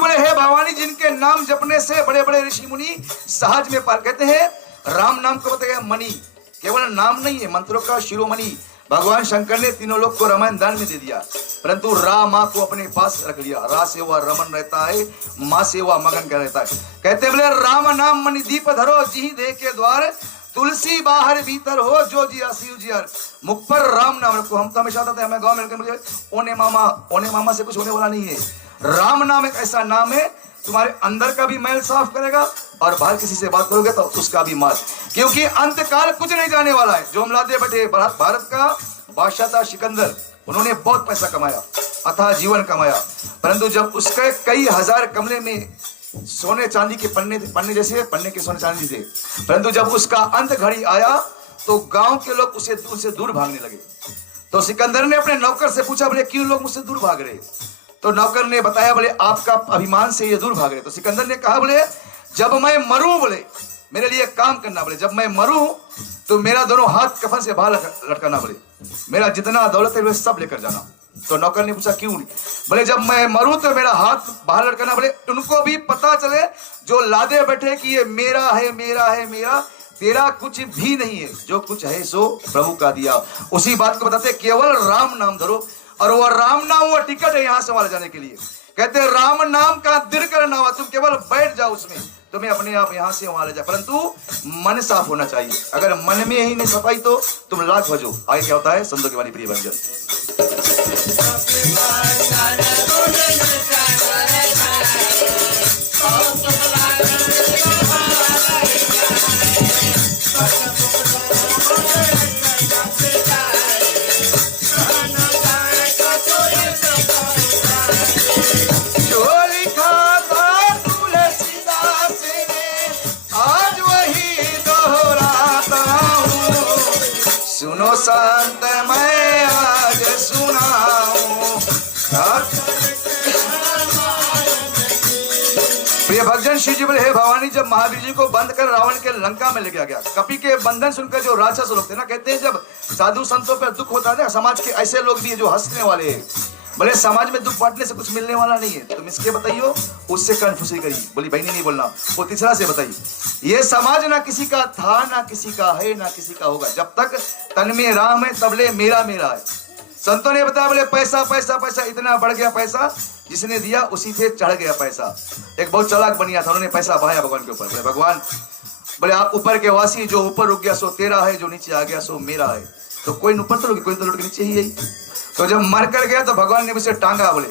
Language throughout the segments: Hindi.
बोले हे भवानी, जिनके नाम जपने से बड़े बड़े ऋषि मुनि सहज में पार। कहते हैं राम नाम को बताया मणि, केवल नाम नहीं है, मंत्रों का शिरोमणि। भगवान शंकर ने तीनों लोग को रामायण दान में दे दिया, परंतु रा माँ को अपने पास रख लिया। रा से वह रमन रहता है, माँ से वह मगन क्या रहता है। कहते बोले राम नाम मणि दीप धरो, जी दे के द्वार तुलसी बाहर भीतर हो, जो जिया शिव जिया। मुख पर राम नाम रखो। हम तो हमेशा आता हमें गाँव में मुझे ओने मामा से कुछ होने वाला नहीं है। राम नाम एक ऐसा नाम है, तुम्हारे अंदर का भी मैल साफ करेगा और बाहर किसी से बात करोगे तो उसका भी माल, क्योंकि अंत काल कुछ नहीं जाने वाला है। जो हमलादे बैठे भारत का बादशाह था सिकंदर, उन्होंने बहुत पैसा कमाया, अथाह जीवन कमाया, परंतु जब उसके कई हजार कमरे में सोने चांदी के पन्ने जैसे पन्ने के सोने चांदी थे, परंतु जब उसका अंत घड़ी आया तो गांव के लोग उससे दूर भागने लगे। तो सिकंदर ने अपने नौकर से पूछा, बोले क्यों लोग मुझसे दूर भाग रहे? तो नौकर ने बताया, बोले आपका अभिमान से ये दूर भाग रहे। तो सिकंदर ने कहा, बोले जब मैं मरूं, बोले मेरे लिए काम करना, बोले जब मैं मरूं तो मेरा दोनों हाथ कफन से बाहर लटकाना, बोले मेरा जितना दौलत है वो सब लेकर जाना। तो नौकर ने पूछा क्यों? बोले जब मैं मरूं तो मेरा हाथ बाहर लटकाना, बोले उनको भी पता चले जो लादे बैठे कि ये मेरा है, मेरा है, मेरा, तेरा कुछ भी नहीं है, जो कुछ है सो प्रभु का दिया। उसी बात को बताते केवल राम नाम धरो, और वो राम नाम वो टिकट है यहाँ से वहां जाने के लिए। कहते राम नाम का दृढ़ करना हुआ, तुम केवल बैठ जाओ उसमें, तुम्हें अपने आप यहाँ से वहां ले जाए, परंतु मन साफ होना चाहिए। अगर मन में ही नहीं सफाई तो तुम लाख भजो। आगे क्या होता है, संतों की वाणी प्रिय भंजन। सुनो संत मैं आज सुनाऊं। प्रिय भक्तजन, शिव जी बोले हे भवानी, जब महावीर जी को बंद कर रावण के लंका में ले गया, कपि के बंधन सुनकर जो राक्षस लोग थे ना, कहते हैं जब साधु संतों पर दुख होता है, समाज के ऐसे लोग भी है जो हंसने वाले हैं, बोले समाज में दुख बांटने से कुछ मिलने वाला नहीं है, तुम इसके बताइयो उससे कन्फ्यूजन करी। बोली बहनी नहीं बोलना, वो तीसरा से बताइए, ये समाज ना किसी का था, ना किसी का है, ना किसी का होगा, जब तक तन में राम है तबले मेरा मेरा है। संतों ने बताया, बोले पैसा पैसा पैसा, इतना बढ़ गया पैसा, जिसने दिया उसी पे चढ़ गया पैसा। एक बहुत चालाक बनिया था, उन्होंने पैसा बहाया भगवान के ऊपर। बोले भगवान, बोले आप ऊपर के वासी, जो ऊपर रुक गया सो तेरा है, जो नीचे आ गया सो मेरा है। तो कोई ऊपर तो रुक, कोई तो लुट के नीचे ही है। तो जब मर कर गया तो भगवान ने मुझसे टांगा, बोले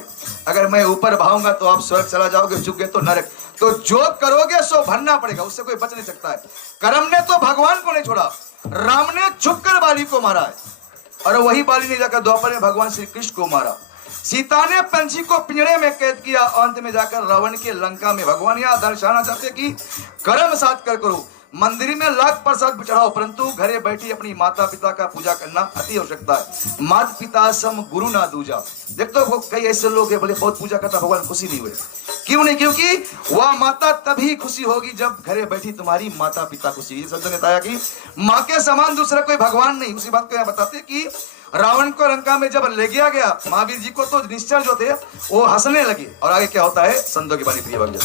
अगर मैं ऊपर भाऊंगा तो आप स्वर्ग चला जाओगे, झुक गए तो नरक। तो जो करोगे सो भरना पड़ेगा, उससे कोई बच नहीं सकता है। कर्म ने तो भगवान को नहीं छोड़ा, राम ने छुपकर बाली को मारा है, और वही बाली ने जाकर द्वापर में भगवान श्री कृष्ण को मारा। सीता ने पंछी को पिंजरे में कैद किया, अंत में जाकर रावण के लंका में। भगवान यहाँ दर्शाना चाहते कि कर्म साथ कर करो, मंदिर में लाख प्रसाद चढ़ाओ, परंतु घरे बैठी अपनी माता पिता का पूजा करना अति आवश्यकता है। माता पिता सम गुरु ना दूजा। देखते हो कई ऐसे लोग हैं, बोले बहुत पूजा करता, भगवान खुशी नहीं हुए। क्यों नहीं? क्योंकि वह माता तभी खुशी होगी जब घरे बैठी तुम्हारी माता पिता खुशी। संतों ने बताया कि माँ के समान दूसरा कोई भगवान नहीं। उसी बात को यहाँ बताते कि रावण को लंका में जब ले गया महावीर जी को, तो निश्चर जो थे वो हंसने लगे। और आगे क्या होता है, संतों की वाणी प्रिय भंजन।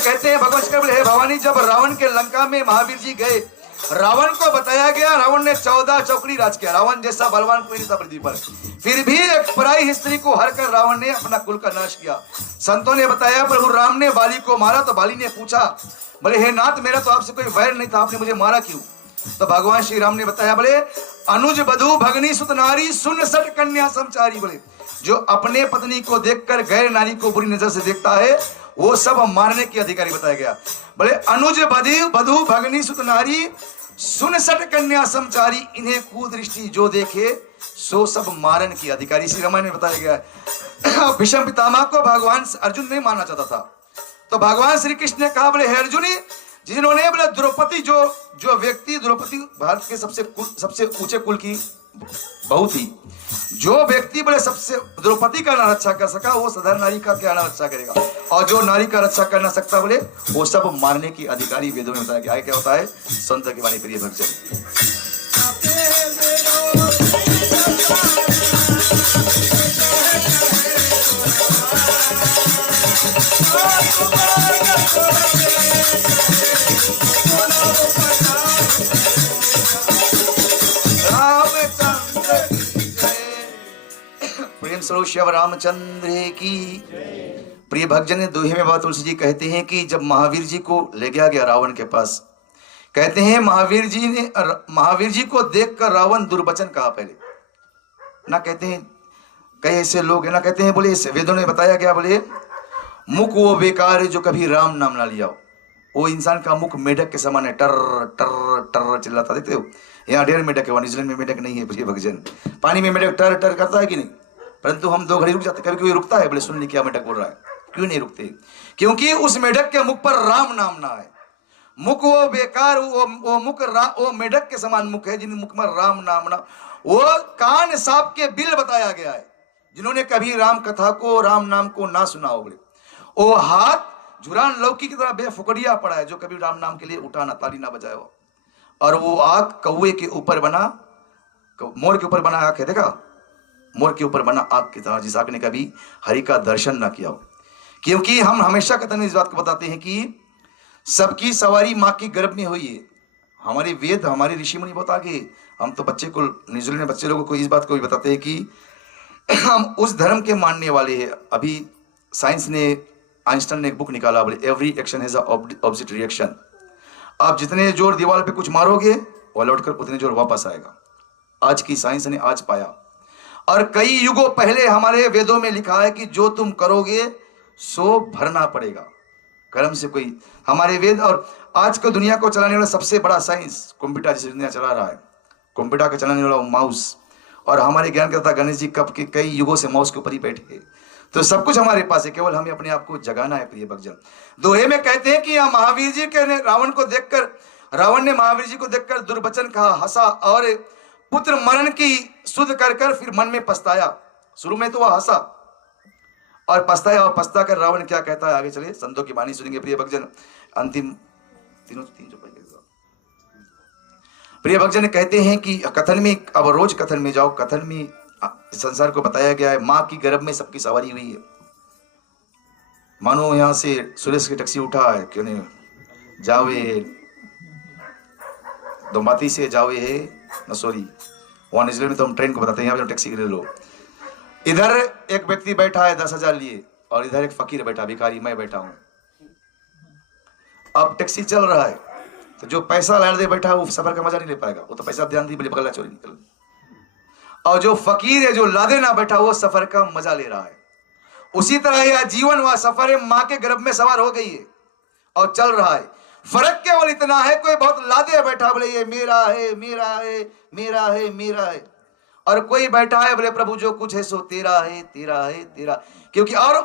कहते हैं भगवान शंकर बोले हे भवानी, जब रावण के लंका में महावीर जी गए, रावण को बताया गया, रावण ने 14 चौकड़ी राज किया। रावण जैसा बलवान कोई नहीं था पृथ्वी पर, फिर भी एक पराई स्त्री को हर कर रावण ने अपना कुल का नाश किया। संतों ने बताया प्रभु राम ने बाली को मारा, तो बाली ने पूछा, बोले हे नाथ, मेरा तो आपसे कोई वैर नहीं था, आपने मुझे मारा क्यों? तो भगवान श्री राम ने बताया, बोले अनुज बधू भगनी सुत नारी सुन सट कन्या समचारी। बोले जो अपने पत्नी को देखकर गैर नारी को बुरी नजर से देखता है वो सब मारने के अधिकारी बताया गया। बोले अनुज बधू भगनी सुत नारी सुन सट कन्या समचारी, इन्हें कुदृष्टि जो देखे सो सब मारन की अधिकारी। श्री रामायण में बताया गया है। भीष्म पितामह को भगवान अर्जुन नहीं मानना चाहता था, तो भगवान श्री कृष्ण ने कहा बोले हे अर्जुनी, जिन्होंने बोले द्रौपदी जो व्यक्ति, द्रौपदी भारत के सबसे ऊंचे कुल की बहू थी, जो व्यक्ति बोले सबसे द्रौपदी का ना रक्षा कर सका, वो साधारण नारी का क्या ना रक्षा करेगा, और जो नारी का रक्षा कर ना सकता बोले वो सब मारने की अधिकारी। वेदों में बताया गया क्या होता है, संत की वाणी प्रिय भक्तजन। प्रेम स्वरूप श्री रामचंद्र की। प्रिय भक्तजन, दोहे में बाबा तुलसी जी कहते हैं कि जब महावीर जी को ले गया रावण के पास, कहते हैं महावीर जी को देखकर रावण दुर्वचन कहा पहले ना, कहते हैं कई ऐसे लोग है ना, कहते हैं बोले वेदों ने बताया गया बोले मुख वो बेकार है जो कभी राम नाम ना लिया हो। वो इंसान का मुख मेढक के समान है, टर टर टर चिल्लाता, देखते हो यहाँ ढेर मेढक है, न्यूजीलैंड में मेढक नहीं है। प्रिय भक्तजन, पानी में मेढक टर टर करता है कि नहीं, परंतु हम 2 घड़ी रुक जाते, कभी कोई रुकता है बोले सुन ली क्या मेढक बोल रहा है, क्यों नहीं रुकते, क्योंकि उस मेढक के मुख पर राम नाम ना है। मुख वो बेकार, वो मुख वो मेढक के समान मुख है जिन मुख में राम नाम ना, वो कान सांप के बिल बताया गया है जिन्होंने कभी राम कथा को, राम नाम को ना सुना हो। बोले वो हाथ झुरान लौकी की तरह बेफुकड़िया पड़ा है जो कभी राम नाम के लिए उठा ना, ताली ना बजाया हो। और वो आंख कौवे के ऊपर बना, मोर के ऊपर बना आंख है, देखा मोर के ऊपर बना आंख की तरह, जिस आंख ने कभी हरि का दर्शन ना किया हो। क्योंकि हम हमेशा कथन इस बात को बताते हैं कि सबकी सवारी माँ की गर्भ में हुई है। हमारे वेद, हमारे ऋषि मुनि बहुत आगे। हम तो बच्चे को, न्यूजीलैंड में बच्चे लोगों को इस बात को भी बताते हैं कि हम उस धर्म के मानने वाले हैं। अभी साइंस ने, आइंस्टाइन ने एक बुक निकाला बोले every action has a opposite reaction. आप जितने जोर दीवार पे कुछ मारोगे वो लौटकर उतने जोर वापस आएगा। आज की साइंस ने आज पाया, और कई युगों पहले हमारे वेदों में लिखा है कि जो तुम करोगे सो भरना पड़ेगा। कर्म से कोई, हमारे वेद और आज को दुनिया को चलाने वाला सबसे बड़ा साइंस कंप्यूटर, जिसे दुनिया चला रहा है, कंप्यूटर का चलाने वाला माउस, और हमारे ज्ञानकर्ता गणेश जी कब के कई युगों से माउस के ऊपर ही बैठे हैं। तो सब कुछ हमारे पास है, केवल हमें अपने आप को जगाना है। प्रिय भक्तजन, दोहे में कहते हैं कि महावीर जी के रावण को देखकर, रावण ने महावीर जी को देखकर दुर्वचन कहा, हंसा और पुत्र मरण की सुध कर कर फिर मन में पछताया। शुरू में तो वह हंसा और पछताया, और पछता कर रावण क्या कहता है आगे चले संतों की वाणी सुनेंगे। प्रिय भक्तजन, अंतिम तीन जो प्रिय भक्तजन कहते हैं कि कथन में, अब रोज कथन में जाओ, कथन में संसार को बताया गया है माँ की गर्भ में सबकी सवारी हुई है। मानो यहाँ से सुरेश की टैक्सी उठा है, क्यों नहीं जावे दोमाती से जावे है न, सॉरी वहां न्यूजीलैंड में तो हम ट्रेन को बताते हैं, यहाँ पे टैक्सी ले लो। इधर एक व्यक्ति बैठा है 10,000 लिए, और इधर एक फकीर बैठा, भिखारी मैं बैठा हूं। अब टैक्सी चल रहा है तो जो पैसा लाड़ दे बैठा है वो सफर का मजा नहीं ले पाएगा, वो तो पैसा ध्यान दी बोले पगला चोरी निकल। और जो फकीर है, जो लादे ना बैठा, वो सफर का मजा ले रहा है। उसी तरह यह जीवन व सफर है, माँ के गर्भ में सवार हो गई है और चल रहा है। फर्क केवल इतना है, कोई बहुत लादे बैठा बोले ये मेरा है मेरा है मेरा है मेरा है, और कोई बैठा है बोले प्रभु जो कुछ है सो तेरा है तेरा है तेरा। क्योंकि और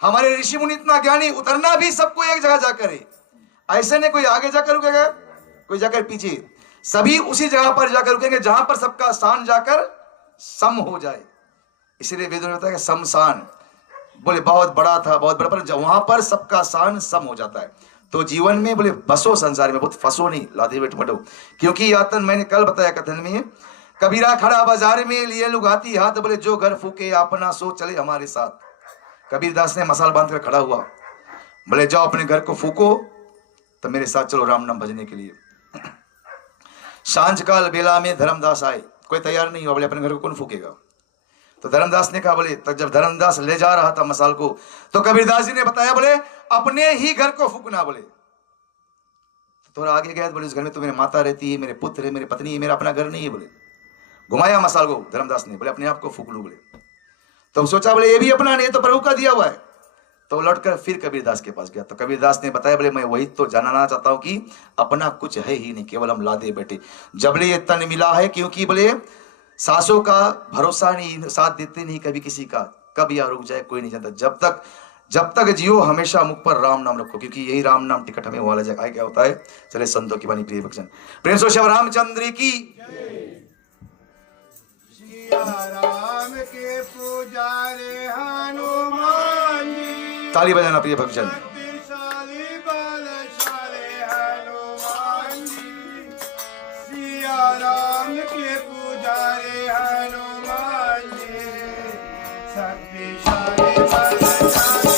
हमारे ऋषि मुनि इतना ज्ञानी, उतरना भी सबको एक जगह जाकर है। ऐसे नहीं कोई आगे जाकर रुकेगा, कोई जाकर पीछे, सभी उसी जगह पर जाकर रुकेंगे जहां पर सबका स्थान जाकर सम हो जाए। इसीलिए वेदों में बताया शमशान बोले बहुत बड़ा था, बहुत बड़ा, पर वहां पर सबका स्थान सम हो जाता है। तो जीवन में बोले बसो संसार में, बहुत फंसो नहीं, लादे बैठ मटो। क्योंकि यातन मैंने कल बताया कथन में, कबीरा खड़ा बाजार में लिए लुगाती हाथ, बोले जो घर फूके अपना सो चले हमारे साथ। कबीरदास ने मसाल बांध कर खड़ा हुआ, बोले जाओ अपने घर को फूको तो मेरे साथ चलो राम नाम भजने के लिए। सांझ काल बेला में धर्मदास आए, कोई तैयार नहीं हुआ, बोले अपने घर को कौन फूकेगा। तो धर्मदास ने कहा, बोले तब जब धर्मदास ले जा रहा था मसाल को, तो कबीरदास जी ने बताया बोले अपने ही घर को फूकना। बोले थोड़ा आगे गया, बोले उस घर में तो मेरी माता रहती है, मेरे पुत्र है, मेरी पत्नी है, मेरा अपना घर नहीं है। बोले घुमाया मसाल को धर्मदास ने, बोले अपने आप को फूक लू। बोले तो सोचा बोले ये भी अपना नहीं, तो प्रभु का दिया हुआ है। तो लौटकर फिर कबीरदास के पास गया। तो कबीरदास ने बताया, बोले मैं वही तो जानना चाहता हूँ कि अपना कुछ है ही नहीं, केवल हम लादे बैठे। जबले ये तन मिला है, क्योंकि बोले सांसों का भरोसा नहीं, साथ देते नहीं कभी किसी का, कब या रुक जाए कोई नहीं जानता। जब तक जियो हमेशा मुख पर राम नाम रखो, क्योंकि यही राम नाम टिकट हमें वाला जगह क्या होता है। चले संतों की वाणी, प्रिय भक्तजन, प्रेम से शिव रामचंद्र की। राम के पुजारी हनुमान जी, ताली बजाना प्रिय भक्तजन। शक्तिशाली बलशाली हनुमान जी, सिया राम के पुजारी हनुमान जी, शक्तिशाली बलशाली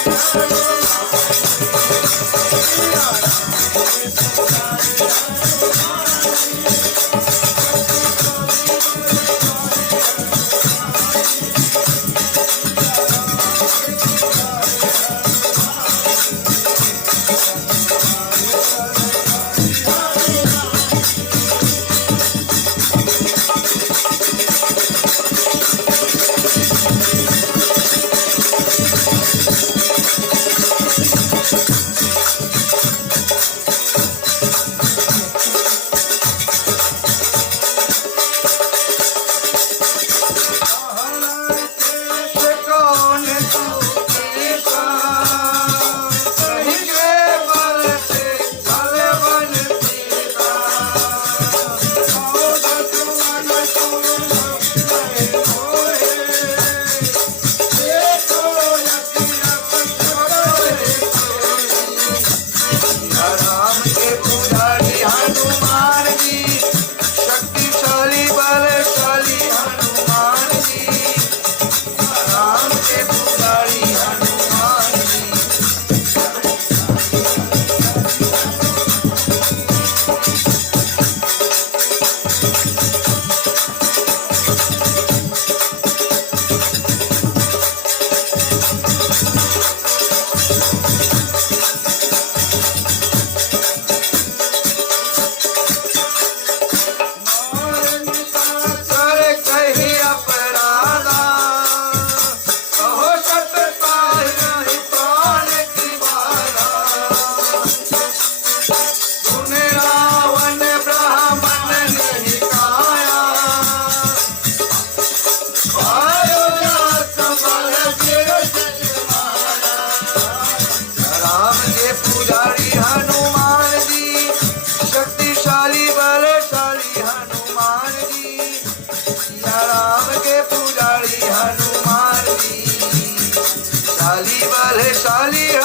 बलशाली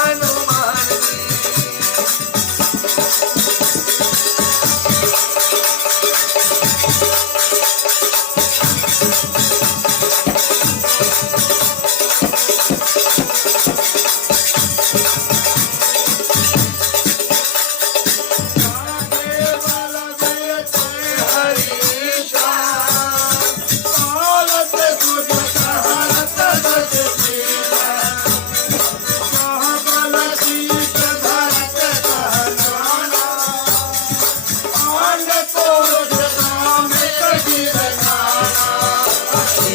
हनुमान जी।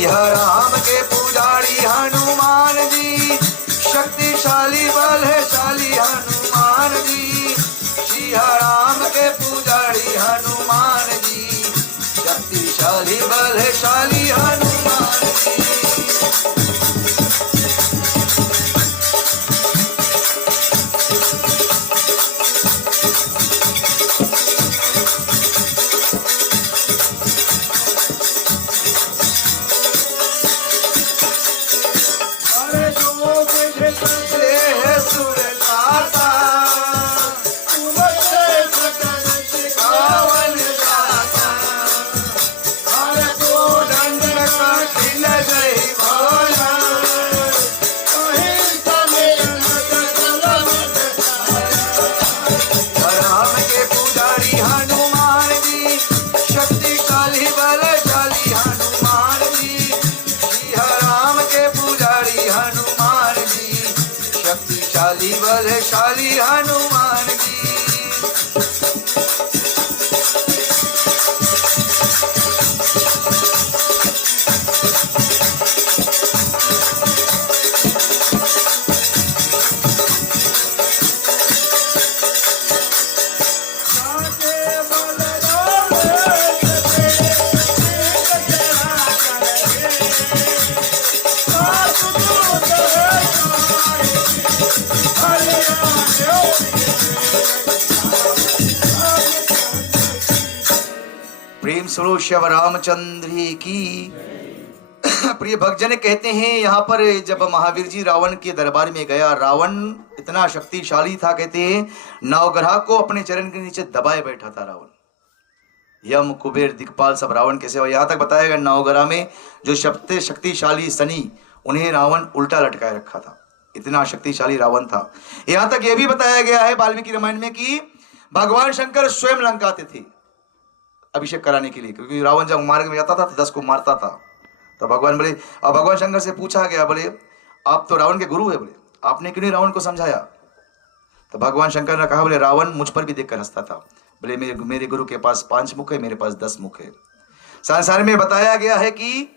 राम के पुजारी हनुमान जी, शक्तिशाली बलशाली हनुमान जी। सिया राम के पुजारी हनुमान जी, शक्तिशाली बलशाली हनुमान जी। शक्तिशाली बलशाली हनुमान जी। सुनो शिव रामचंद्र की। प्रिय भक्तजन कहते हैं यहाँ पर जब महावीर जी रावण के दरबार में गया, रावण इतना शक्तिशाली था, कहते हैं नवग्रह को अपने चरण के नीचे दबाए बैठा था रावण। यम कुबेर दिक्पाल सब रावण के सेवा। यहाँ तक बताया गया नवग्रह में जो सबसे शक्तिशाली शनि, उन्हें रावण उल्टा लटकाए रखा था, इतना शक्तिशाली रावण था। यहाँ तक यह भी बताया गया है वाल्मीकि रामायण में कि भगवान शंकर स्वयं लंका आते थे अभिषेक कराने के लिए, क्योंकि रावण जब मार्ग में जाता था तो 10 को मारता था। तो भगवान बोले, अब भगवान शंकर से पूछा गया, बोले आप तो रावण के गुरु है, बोले आपने क्यों नहीं रावण को समझाया? तो भगवान शंकर ने कहा, बोले रावण मुझ पर भी देखकर हंसता था, बोले मेरे गुरु के पास 5 मुख है, मेरे पास 10 मुख है। संसार में बताया गया है कि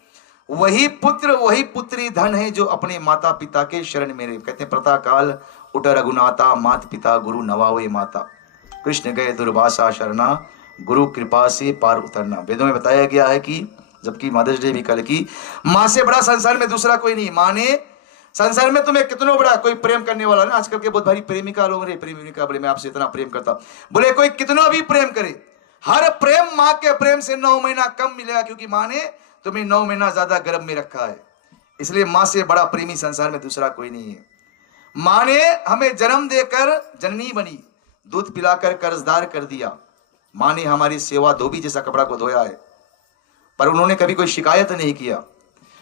वही पुत्र वही पुत्री धन है जो अपने माता पिता के शरण में रहे। कहते हैं प्रता काल उठ रघुनाथा, मात पिता गुरु नवावे माता, कृष्ण गए दुर्वासा शरणा, गुरु कृपा से पार उतरना। वेदों में बताया गया है कि जबकि मदर्स डे भी कल की, माँ से बड़ा संसार में दूसरा कोई नहीं। माँ ने संसार में तुम्हें कितना बड़ा कोई प्रेम करने वाला ना, आजकल के बहुत भारी प्रेमिका लोग रहे, प्रेमिका बोले मैं आपसे इतना प्रेम करता, बोले कोई कितना भी प्रेम करे, हर प्रेम माँ के प्रेम से 9 महीना कम मिलेगा, क्योंकि माँ ने तुम्हें 9 महीना ज्यादा गर्भ में रखा है। इसलिए माँ से बड़ा प्रेमी संसार में दूसरा कोई नहीं है। माँ ने हमें जन्म देकर जननी बनी, दूध पिलाकर कर्जदार कर दिया। माँ ने हमारी सेवा धोबी जैसा कपड़ा को धोया है, पर उन्होंने कभी कोई शिकायत नहीं किया।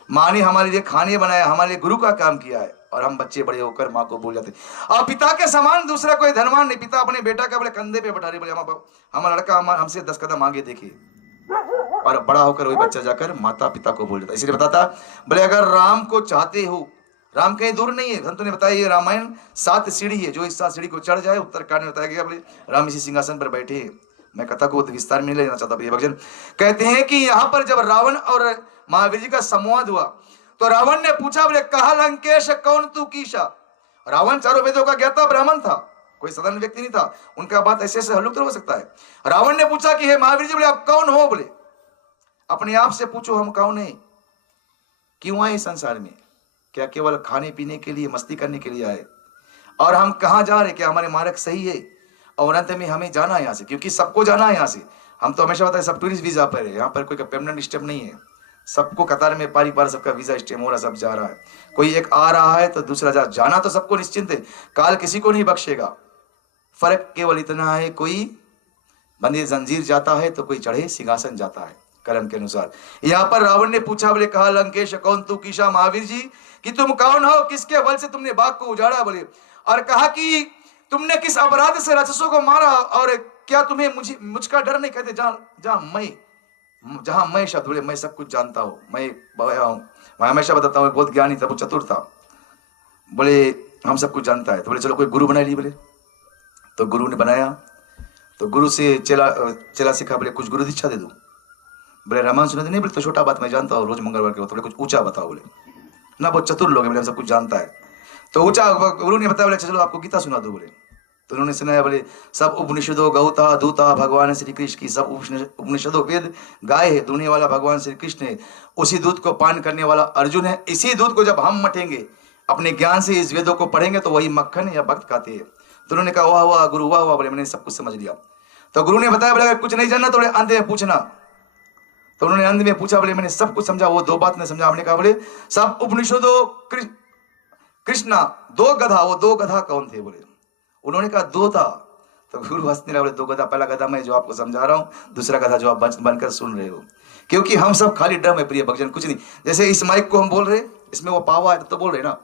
माँ ने हमारे लिए खाने बनाया, हमारे लिए गुरु का काम किया है, और हम बच्चे बड़े होकर माँ को भूल जाते। और पिता के समान दूसरा कोई धनवान नहीं। पिता अपने बेटा का बोले कंधे पे बैठा रहे, बोले हमारा लड़का हमसे 10 कदम आगे देखे, और बड़ा होकर वही बच्चा जाकर माता पिता को भूल जाता। इसलिए बताता, बोले अगर राम को चाहते हो, राम कहीं दूर नहीं है। संतों ने बताया ये रामायण 7 सीढ़ी है, जो इस 7 सीढ़ी को चढ़ जाए, उत्तरकांड में बताया गया बोले राम इसी सिंहासन पर बैठे हैं। मैं कथा को विस्तार में नहीं लेना चाहता। प्रिय भक्तजन कहते हैं कि यहाँ पर जब रावण और महावीर जी का संवाद हुआ, तो रावण ने पूछा, बोले कहा लंकेश कौन तू कीशा। रावण चारों वेदों का ज्ञाता ब्राह्मण था, कोई साधारण व्यक्ति नहीं था, उनका बात ऐसे ऐसे हल्लुक तो हो सकता है। रावण ने पूछा कि हे महावीर जी, बोले आप कौन हो? बोले अपने आप से पूछो हम कौन है, क्यों आए संसार में, क्या केवल खाने पीने के लिए मस्ती करने के लिए आए, और हम कहाँ जा रहे, क्या हमारे मार्ग सही है, और अंत में हमें जाना है यहाँ से, क्योंकि सबको जाना है यहाँ से। हम तो हमेशा बताए सब टूरिस्ट वीजा पर है, यहाँ पर कोई परमानेंट स्टेप नहीं है, सबको कतार में पारी पार सबका वीजा स्टेप हो रहा, सब जा रहा है। कोई एक आ रहा है तो दूसरा जाना तो सबको निश्चिंत है, काल किसी को नहीं बख्शेगा। फर्क केवल इतना है, कोई बंदी जंजीर जाता है तो कोई चढ़े सिंहासन जाता है, कर्म के अनुसार। यहाँ पर रावण ने पूछा, बोले कहा लंकेश कौन तू कीशा, महावीर जी कि तुम कौन हो, किसके बल से तुमने बाग को उजाड़ा, बोले और कहा कि तुमने किस अपराध से राक्षसों को मारा, और क्या तुम्हें मुझका डर नहीं। कहते जहां मैं शब्द, बोले मैं सब कुछ जानता हूं, मैं हमेशा बताता हूं, बहुत ज्ञानी था, बहुत चतुर था, बोले हम सब कुछ जानता है। तो बोले चलो कोई गुरु बना ली, बोले तो गुरु ने बनाया। तो गुरु से चला सीखा, बोले कुछ गुरु दीक्षा दे दूं, बोले रामायण सुना नहीं, बोले तो छोटा बात मैं जानता हूँ, रोज मंगलवार के बोले कुछ ऊंचा बताओ, बोले ना बहुत चतुर लोग हैं, बोले हम सब कुछ जानता है। तो ऊंचा गुरु ने बताया, बोले चलो आपको गीता सुना दो, बोले तो उन्होंने सुनाया, बोले सब उपनिषदों गौता दूता भगवान श्री कृष्ण की, सब उपनिषदों वेद गाय है, दुनिया वाला भगवान श्री कृष्ण है, उसी दूध को पान करने वाला अर्जुन है। इसी दूध को जब हम मटेंगे अपने ज्ञान से, इस वेदों को पढ़ेंगे तो वही मक्खन या भक्त खाते हैं। तो उन्होंने कहा वाह वाह गुरु वाह वाह, बोले मैंने सब कुछ समझ लिया। तो गुरु ने बताया, बोले अगर कुछ नहीं जानना तो बोले अंत में पूछना। तो उन्होंने अंत में पूछा, बोले मैंने सब कुछ समझा, वो 2 बात ने समझा। आपने कहा, बोले सब उपनिषदों कृष्णा 2 गधा, वो 2 गधा कौन थे, बोले उन्होंने कहा 2 था। तो गुरु हंसने लगा, बोले 2 गधा, पहला गधा मैं जो आपको समझा रहा हूं, दूसरा गधा जो आप बनकर सुन रहे हो, क्योंकि हम सब खाली ड्रम है प्रिय भक्तजन, कुछ नहीं। जैसे इस माइक को हम बोल रहे, इसमें वो पावा है तो बोल रहे ना,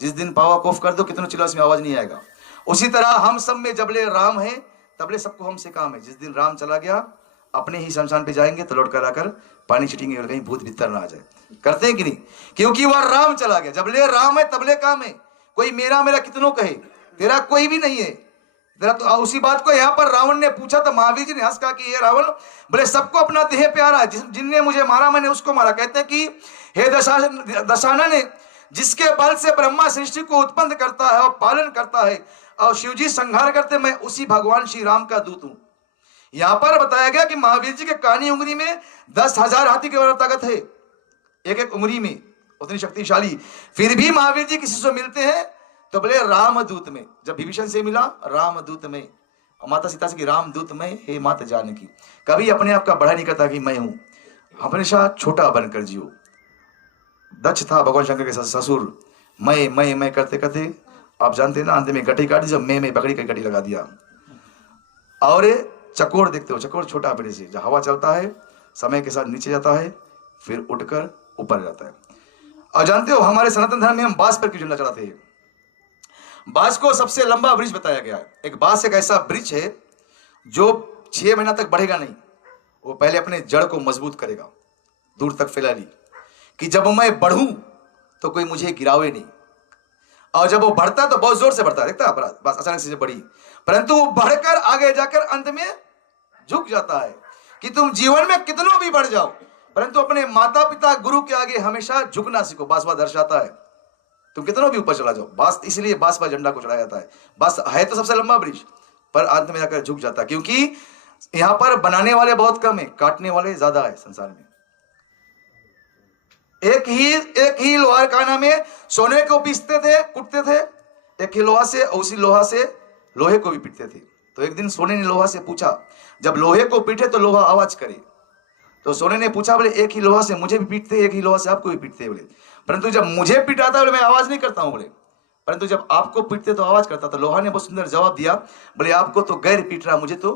जिस दिन पावा को ऑफ कर दो कितना चिल्लाओ, इसमें आवाज नहीं आएगा। उसी तरह हम सब में जबले राम है तबले सबको हमसे काम है। जिस दिन राम चला गया, अपने ही शमशान पे जाएंगे तो लौट कर आकर पानी छिटेंगे और कहीं भूत भीतर ना आ जाए। करते हैं कि नहीं? क्योंकि वह राम चला गया, जबले राम है तबले काम है। कोई मेरा मेरा कितनों कहे, तेरा कोई भी नहीं है तेरा। तो उसी बात को यहाँ पर रावण ने पूछा तो महावीर जी ने हंस कहा कि ये रावण, बोले सबको अपना देह प्यारा है, जिनने मुझे मारा मैंने उसको मारा। कहते हैं कि हे दशानन ने, जिसके बल से ब्रह्मा सृष्टि को उत्पन्न करता है और पालन करता है और शिवजी संहार करते, मैं उसी भगवान श्री राम का दूत हूं। यहां पर बताया गया कि महावीर जी के कानी उंगली में 10,000 हाथी की ताकत है, एक एक उंगली में उतनी शक्तिशाली। फिर भी महावीर जी किसी से मिलते हैं तो बोले रामदूत में। जब विभीषण से मिला रामदूत में, माता सीता से कि राम दूत मैं, हे माता जानकी। कभी अपने आप का बड़ा नहीं करता कि मैं हूं, हमेशा छोटा बनकर जियो। दक्ष था भगवान शंकर के ससुर, मैं करते करते आप जानते हैं ना, अंत में गठी काटी, जब मैं पकड़ी के गठी लगा दिया। और चकोर देखते हो, चकोर छोटा पेड़ से, जब हवा चलता है समय के साथ नीचे जाता है, फिर उठकर ऊपर जाता है। और जानते हो हमारे सनातन धर्म में हम बांस पर क्यों झंडा चढ़ाते हैं? बांस को सबसे लंबा वृक्ष बताया गया है। एक बांस एक ऐसा वृक्ष है जो 6 महीना तक बढ़ेगा नहीं, वो पहले अपने जड़ को मजबूत करेगा, दूर तक फैला ली, कि जब मैं बढ़ूं तो कोई मुझे गिरावे नहीं। और जब वो बढ़ता तो बहुत जोर से बढ़ता है, देखता है बस अचानक से बढ़ी, परंतु वो बढ़कर आगे जाकर अंत में झुक जाता है। कि तुम जीवन में कितनों भी बढ़ जाओ, परंतु अपने माता पिता गुरु के आगे हमेशा झुकना सीखो। बांस दर्शाता है तुम कितनों भी ऊपर चला जाओ, बांस, इसलिए बांस पर झंडा को चढ़ाया जाता है। बांस है तो सबसे लंबा वृक्ष, पर अंत में जाकर झुक जाता है, क्योंकि यहां पर बनाने वाले बहुत कम है, काटने वाले ज्यादा है संसार में। एक ही लोहार खाना में सोने को पीसते थे, कुटते थे, एक ही लोहा से, उसी लोहा से लोहे को भी पीटते थे। तो एक दिन सोने ने लोहा से पूछा, जब लोहे को पीटे तो लोहा आवाज करे। तो सोने ने पूछा, बोले एक ही लोहा से मुझे भी पीटते, एक ही लोहा से आपको भी पीटते, बोले परंतु जब मुझे पीटाता बोले मैं आवाज नहीं करता हूं, बोले परंतु जब आपको पीटते तो आवाज करता। तो लोहा ने बहुत सुंदर जवाब दिया, बोले आपको तो गैर पीट रहा, मुझे तो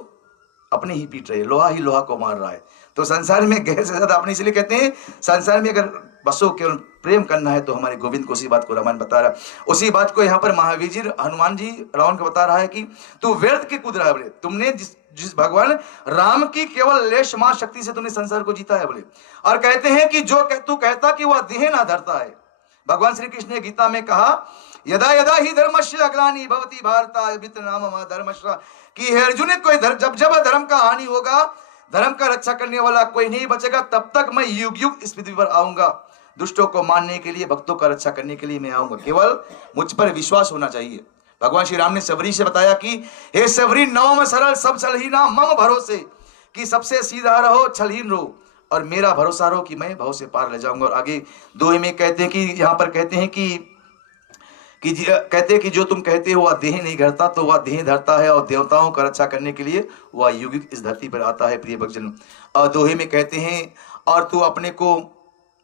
अपने ही पीट रहे, लोहा ही लोहा को मार रहा है। तो संसार में गैर से ज्यादा अपने, इसलिए कहते हैं संसार में अगर बसो केवल प्रेम करना है तो हमारे गोविंद को उसी बात को रामायण बता रहा है। उसी बात को यहाँ पर महावीर जी, हनुमान जी रावण को बता रहा है कि तू व्यर्थ के कूद रहा है, बोले तुमने जिस भगवान राम की केवल लेश मां शक्ति से तुमने संसार को जीता है, बोले। और कहते हैं कि जो तू कहता कि वह देह ना धरता है। भगवान श्री कृष्ण ने गीता में कहा, यदा यदा ही धर्मस्य अग्लानि भवति भारता वित्त नाम धर्मस्य, कि हे अर्जुन, कोई जब जब धर्म का हानि होगा, धर्म का रक्षा करने वाला कोई नहीं बचेगा, तब तक मैं युग युग इस पृथ्वी पर आऊंगा। दुष्टों को मारने के लिए, भक्तों का रक्षा करने के लिए मैं आऊंगा, केवल मुझ पर विश्वास होना चाहिए। भगवान श्री राम ने सबरी से बताया कि हे सबरी, नवम सरल सब छलहीन मम भरोसे, कि सबसे सीधा रहो, छलहीन रहो, और मेरा भरोसा रहो कि मैं भव से पार ले जाऊंगा। और आगे दोहे में कहते हैं कि यहाँ पर कहते हैं कि जो तुम कहते हो वह देह नहीं धरता, तो वह देह धरता है, और देवताओं का रक्षा करने के लिए वह युग युग इस धरती पर आता है, प्रिय भक्तजन। और दोहे में कहते हैं, और तू अपने को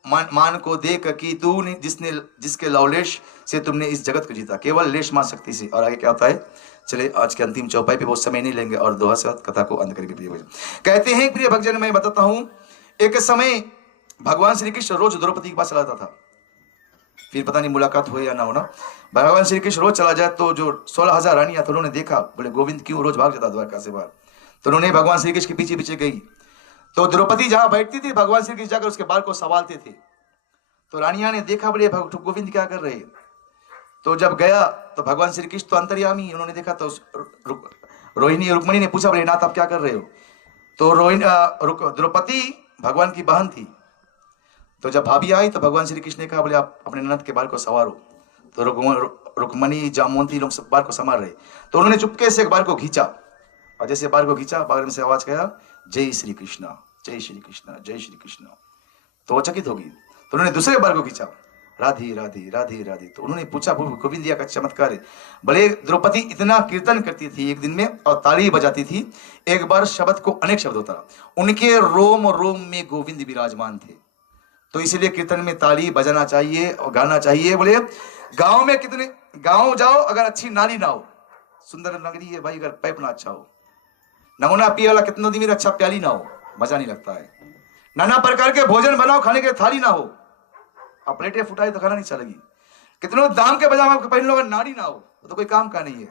मान को देख कि तूने जिसके लवलेश से तुमने इस जगत को जीता, केवल लेश मां शक्ति से। और आगे क्या होता है, चले आज के अंतिम चौपाई पे बहुत समय नहीं लेंगे और दोहा से कथा को अंत करेंगे। प्रिय भक्तजन कहते हैं, प्रिय भक्तजन मैं बताता हूं, एक समय भगवान श्री कृष्ण रोज द्रौपदी के पास चला जाता था, फिर पता नहीं मुलाकात हो या ना होना। भगवान श्री कृष्ण रोज चला जाए तो जो 16,000 रानियां थी उन्होंने देखा, बोले गोविंद क्यों रोज भाग जाता द्वारका से बाहर। तो उन्होंने भगवान श्री कृष्ण के पीछे पीछे गई, तो द्रौपदी जहां बैठती थी भगवान श्री कृष्ण जाकर उसके बाल को संभालते थे। तो रानियां ने देखा, बोले गोविंद क्या कर रहे। तो जब गया तो भगवान श्री कृष्ण तो अंतर्यामी, उन्होंने देखा तो रोहिणी रुक्मणी ने पूछा, बोले नाथ आप क्या कर रहे हो। तो द्रौपदी भगवान की बहन थी, तो जब भाभी आई तो भगवान श्री कृष्ण ने कहा, बोले आप अपने ननद के बाल को संवारो। तो रुक्मणी जामवंती लोग सब बाल को संभाल रहे, तो उन्होंने चुपके से एक बाल को खींचा, और जैसे बाल को खींचा बाल में से आवाज गया, जय श्री कृष्ण जय श्री कृष्ण जय श्री कृष्ण। तो वो चकित होगी, तो उन्होंने दूसरे बाल को खींचा, राधे राधे राधे राधे। तो उन्होंने पूछा, गोविंद का चमत्कार है। भले द्रौपदी इतना कीर्तन करती थी एक दिन में और ताली बजाती थी, एक बार शब्द को अनेक शब्द होता, उनके रोम रोम में गोविंद विराजमान थे। तो इसीलिए कीर्तन में ताली बजाना चाहिए और गाना चाहिए। बोले गांव में कितने गांव जाओ, अगर अच्छी नाली ना हो, सुंदर नगरी है भाई, अगर पाइप ना अच्छा हो, नमूना पिए वाला कितना दिन में अच्छा प्याली ना हो, मजा नहीं लगता है। नाना प्रकार के भोजन बनाओ, खाने के थाली ना हो, अब प्लेटें फुटाई तो खाना नहीं चलेगी। कितनों दाम के पजामा पहन लो, अगर नारी ना हो तो कोई काम का नहीं है।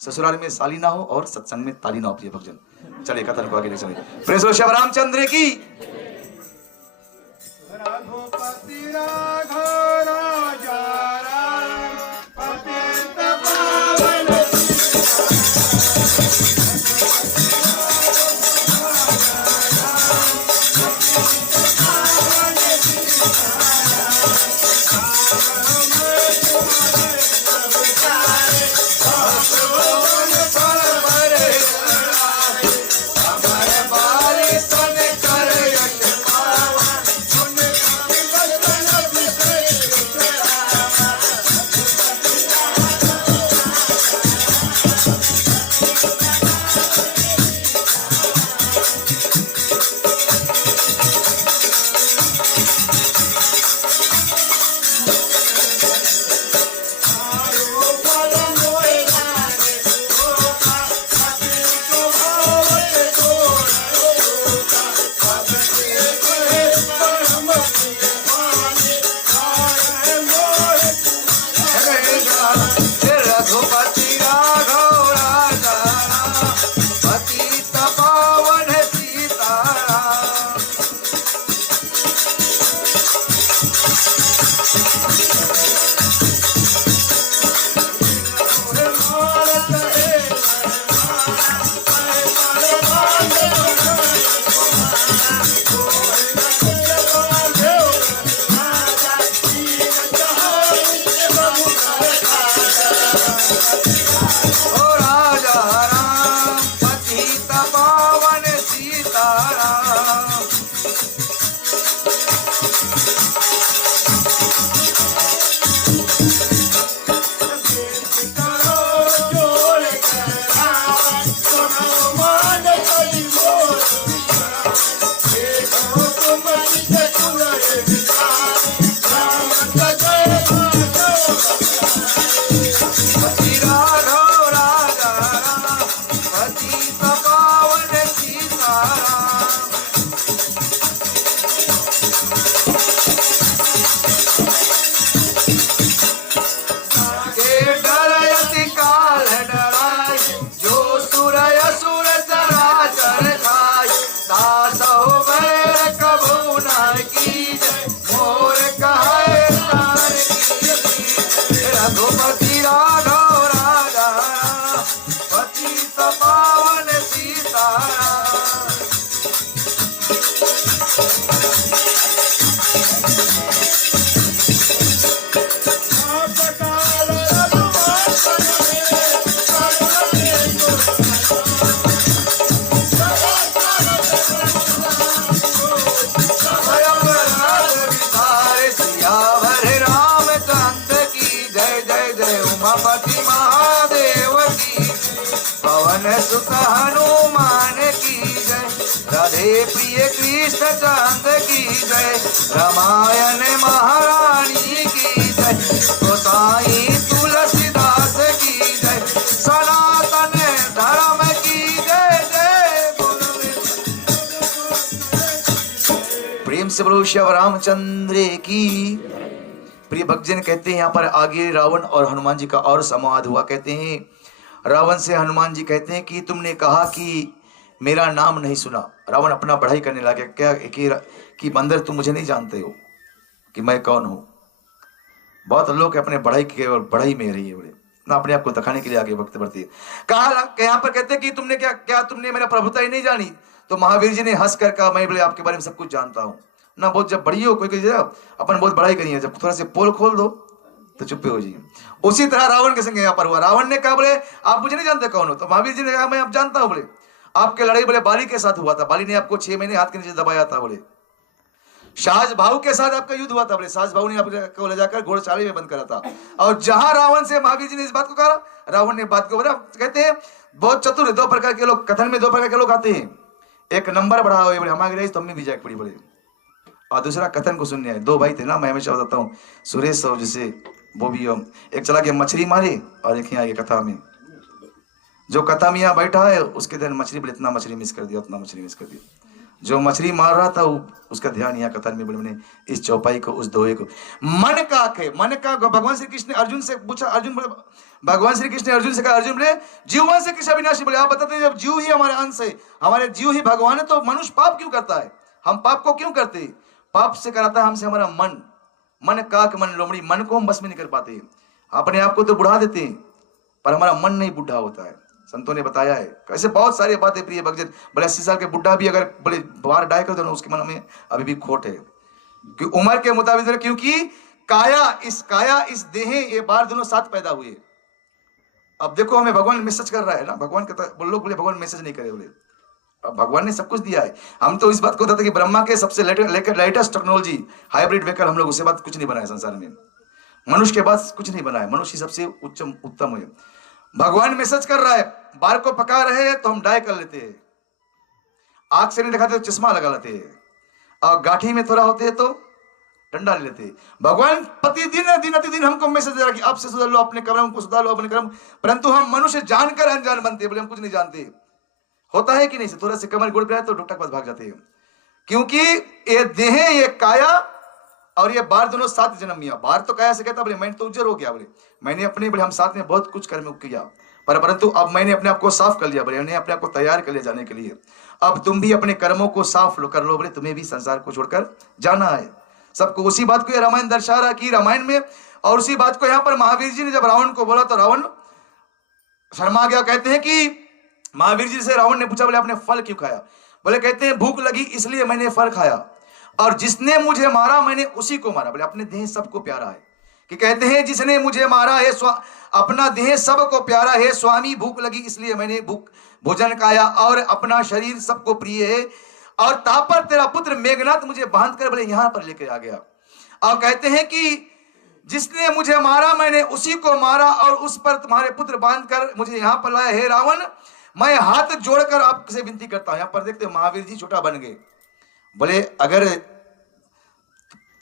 ससुराल में साली ना हो और सत्संग में ताली ना हो। प्रिय भक्तजन चले कथन को आगे ले चले। प्रेम श्री रामचंद्र की। रघुपति राघव राजा राम पतित पावन ओ राजा राम पतित पावन सीताराम। पति राघव राजा राम पतित पावन सीताराम। के डर अति काल डराय जो सुर असुर चराचर खाय। दासो बैर कबू न कीजय मोर कहे तार की। रघुपति राघव राजा राम पतित पावन सीताराम। स्वयं राज विसारे सियावर रामचंद्र की जय। जय जय उमापति महादेव की। पवन सुत हनुमान की जय। राधे प्रिय कृष्ण चंद्र की जय। रामायण महारानी की जय। गोसाई तुलसीदास की जय। सनातन धर्म की जय। जय बोलो। प्रेम से बोलो शिव रामचंद्र की। प्रिय भक्तजन कहते हैं यहाँ पर आगे रावण और हनुमान जी का और संवाद हुआ। कहते हैं रावण से हनुमान जी कहते हैं कि तुमने कहा कि मेरा नाम नहीं सुना। रावण अपना बढ़ाई करने लगे क्या कि बंदर तुम मुझे नहीं जानते हो कि मैं कौन हूँ। बहुत लोग अपने बढ़ाई केवल बढ़ाई में रही है बड़े ना अपने आप को दिखाने के लिए आगे वक्त बढ़ती है। कहा यहाँ पर कहते हैं कि तुमने क्या तुमने मेरा प्रभुता ही नहीं जानी। तो महावीर जी ने हंस कर कहा मैं बोले आपके बारे में सब कुछ जानता हूँ ना। बहुत जब बड़ी हो कोई अपन बहुत बड़ाई करी है, जब थोड़ा से पोल खोल दो तो चुप्पे हो जाइए। उसी तरह रावण के संग यहाँ पर हुआ। रावण ने कहा बोले आप मुझे नहीं जानते कौन हो। तो महावीर जी ने कहा मैं अब जानता हूँ। बोले आपके लड़ाई बोले बाली के साथ हुआ था। बाली ने आपको 6 महीने हाथ के नीचे दबाया था। बोले शाहज भाऊ के साथ आपका युद्ध हुआ था। बोले शाहज भाऊ ने आपको ले जाकर घोड़शाला में बंद करा था। और जहां रावण से महावीर जी ने इस बात को कहा, रावण ने बात को बोला। कहते हैं बहुत चतुर है। 2 प्रकार के लोग कथन में 2 प्रकार के लोग आते हैं। एक नंबर बढ़ा हुए बोले हमारे रही तो हमें भी जाए पड़ी बोले। और दूसरा कथन को सुनने आए। 2 भाई थे ना, मैं हमेशा बताता हूँ सुरेश और जैसे वो भी एक चला के मछली मारे और एक यहाँ ये कथा में जो कथा में यहाँ बैठा है उसके ध्यान मछली बोले इतना मछली मिस कर दिया उतना मछली मिस कर दिया। जो मछली मार रहा था उसका ध्यान यहाँ कथा में बोले मैंने इस चौपाई को उस दोहे को। मन का के मन का भगवान श्री कृष्ण ने अर्जुन से पूछा। अर्जुन बोले भगवान श्री कृष्ण ने अर्जुन से कहा अर्जुन बोले जीवन से कृष्ण अविनाशी। बोले आप बताते हैं जब जीव ही हमारे अंश है, हमारे जीव ही भगवान है, तो मनुष्य पाप क्यों करता है? हम पाप को क्यों करते हैं? पाप से कराता है हमसे हमारा मन। मन काक मन लोमड़ी। मन को हम बस में नहीं कर पाते। अपने आप को तो बुढ़ा देते हैं पर हमारा मन नहीं बुढ़ा होता है। संतों ने बताया है कैसे बहुत सारी बातें। प्रिय भक्तजन बोले 80 साल के बुढ़ा भी अगर बोले बाहर डाय कर दो ना उसके मन में अभी भी खोट है कि उम्र के मुताबिक। क्योंकि काया इस देह ये बार दोनों साथ पैदा हुए। अब देखो हमें भगवान मैसेज कर रहा है ना। भगवान कहता लोग बोले भगवान मैसेज नहीं करे। बोले अब भगवान ने सब कुछ दिया है। हम तो इस बात को बताते कि ब्रह्मा के सबसे लेटेस्ट टेक्नोलॉजी हाइब्रिड व्हीकल हम लोग उसके बाद कुछ नहीं बनाया संसार में। मनुष्य के बाद कुछ नहीं बनाया। मनुष्य सबसे उत्तम है। भगवान मैसेज कर रहा है बाल को पका रहे हैं तो हम डाई कर लेते हैं। आंख से नहीं दिखाते तो चश्मा लगा लेते हैं। और गाठी में थोड़ा होते हैं तो डंडा ले लेते हैं। भगवान दिन हमको मैसेज दे रहा कि अब से सुधर लो अपने कर्म को, सुधार लो अपने कर्म। परंतु हम मनुष्य जानकर अनजान बनते हैं। बोले हम कुछ नहीं जानते। होता है कि नहीं? थोड़ा से कमर गुड़ पे तो ढुकटक पास भाग जाते हैं। क्योंकि ये देह ये काया और ये बार दोनों साथ जन्म लिया। बार तो काया से कहता बोले मैं तो उज्जर हो गया। बोले मैंने अपने बोले हम साथ में बहुत कुछ कर्म किया परंतु अब मैंने अपने आप को साफ कर लिया। बोले मैंने अपने आप को तैयार कर लिया जाने के लिए। अब तुम भी अपने कर्मों को साफ कर लो। बोले तुम्हें भी संसार को छोड़कर जाना है। सबको। उसी बात को ये रामायण दर्शा रहा कि रामायण में, और उसी बात को यहाँ पर महावीर जी ने जब रावण को बोला तो रावण शर्मा गया। कहते हैं कि महावीर जी से रावण ने पूछा, बोले आपने फल क्यों खाया? बोले कहते हैं भूख लगी इसलिए मैंने फल खाया, और जिसने मुझे मारा मैंने उसी को मारा। बोले अपने देह सबको प्यारा है, कि कहते हैं जिसने मुझे मारा है अपना देह सबको प्यारा है। स्वामी भूख लगी इसलिए मैंने भोजन खाया, और अपना शरीर सबको प्रिय है। और तापर तेरा पुत्र मेघनाथ मुझे बांध कर बोले यहां पर लेकर आ गया। और कहते हैं कि जिसने मुझे मारा मैंने उसी को मारा, और उस पर तुम्हारे पुत्र बांध कर मुझे यहां पर लाया। हे रावण, मैं हाथ जोड़कर आपसे विनती करता हूं। यहां पर देखते महावीर जी छोटा बन गए। बोले अगर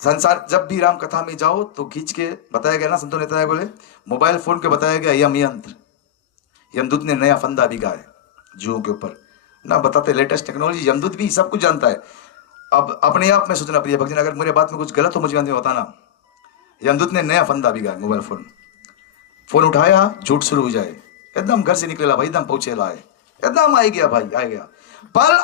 संसार जब भी राम कथा में जाओ तो खींच के बताया गया ना, संतों ने बताया, बोले मोबाइल फोन के बताया गया यम यंत्र, यमदूत ने नया फंदा बिगा है जुओं के ऊपर ना, बताते लेटेस्ट टेक्नोलॉजी। यमदूत भी सब कुछ जानता है। अब अपने आप में सोचना प्रिय भक्तजन, अगर मेरे बात में कुछ गलत हो मुझे बताना। यमदूत ने नया फंदा बिगा है, मोबाइल फोन उठाया झूठ शुरू हो जाए, एकदम घर से निकलेला भाई, एकदम पहुंचे लाए, एकदम आ गया भाई, आ गया। पर